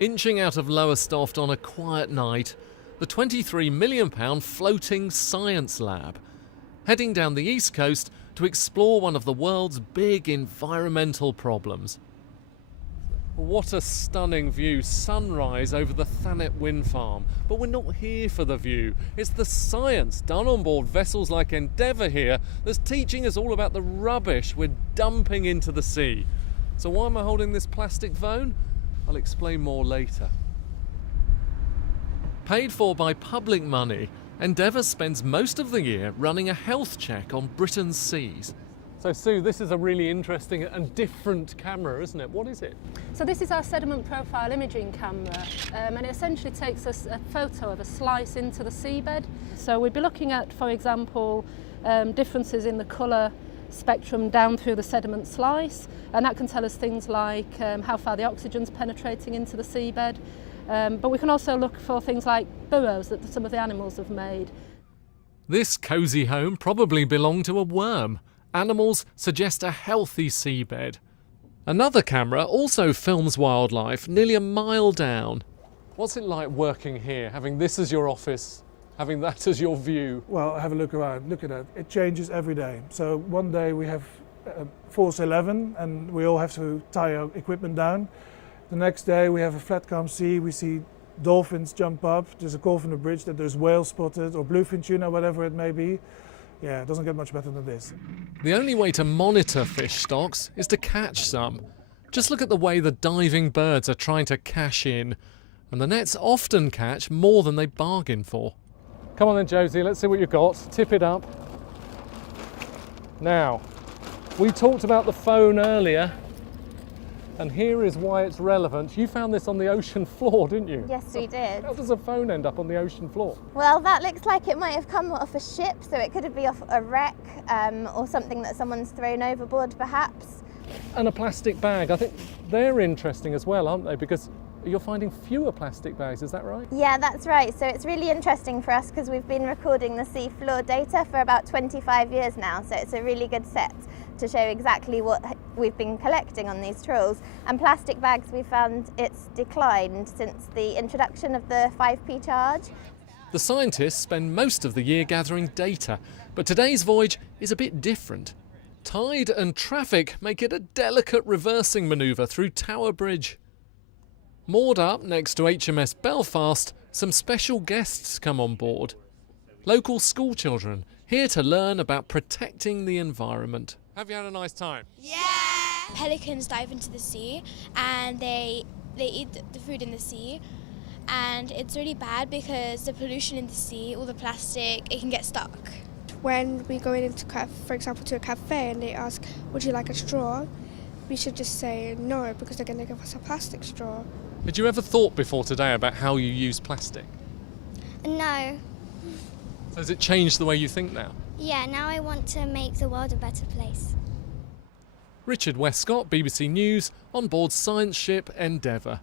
Inching out of Lowestoft on a quiet night, the £23 million floating science lab, heading down the east coast to explore one of the world's big environmental problems. What a stunning view, sunrise over the Thanet wind farm. But we're not here for the view. It's the science done on board vessels like Endeavour here that's teaching us all about the rubbish we're dumping into the sea. So why am I holding this plastic phone? I'll explain more later. Paid for by public money, Endeavour spends most of the year running a health check on Britain's seas. So Sue, this is a really interesting and different camera, isn't it? What is it? So this is our sediment profile imaging camera, and it essentially takes us a photo of a slice into the seabed. So we'd be looking at, for example, differences in the colour spectrum down through the sediment slice, and that can tell us things like how far the oxygen's penetrating into the seabed. But we can also look for things like burrows that some of the animals have made. This cosy home probably belonged to a worm. Animals suggest a healthy seabed. Another camera also films wildlife nearly a mile down. What's it like working here, having this as your office, having that as your view? Well, have a look around, look at it. It changes every day. So one day we have Force 11 and we all have to tie our equipment down. The next day we have a flat calm sea, we see dolphins jump up, there's a call from the bridge that there's whales spotted or bluefin tuna, whatever it may be. Yeah, it doesn't get much better than this. The only way to monitor fish stocks is to catch some. Just look at the way the diving birds are trying to cash in, and the nets often catch more than they bargain for. Come on then, Josie, let's see what you've got. Tip it up. Now, we talked about the phone earlier, and here is why it's relevant. You found this on the ocean floor, didn't you? Yes, we did. How does a phone end up on the ocean floor? Well, that looks like it might have come off a ship, so it could be off a wreck or something that someone's thrown overboard, perhaps. And a plastic bag. I think they're interesting as well, aren't they? Because you're finding fewer plastic bags, is that right? Yeah, that's right. So it's really interesting for us because we've been recording the seafloor data for about 25 years now, so it's a really good set to show exactly what we've been collecting on these trawls. And plastic bags, we found it's declined since the introduction of the 5p charge. The scientists spend most of the year gathering data, but today's voyage is a bit different. Tide and traffic make it a delicate reversing manoeuvre through Tower Bridge. Moored up next to HMS Belfast, some special guests come on board. Local school children, here to learn about protecting the environment. Have you had a nice time? Yeah! Pelicans dive into the sea and they eat the food in the sea, and it's really bad because the pollution in the sea, all the plastic, it can get stuck. When we go into, for example, to a cafe and they ask, would you like a straw? We should just say no, because they're going to give us a plastic straw. Had you ever thought before today about how you use plastic? No. So has it changed the way you think now? Yeah, now I want to make the world a better place. Richard Westcott, BBC News, on board science ship Endeavour.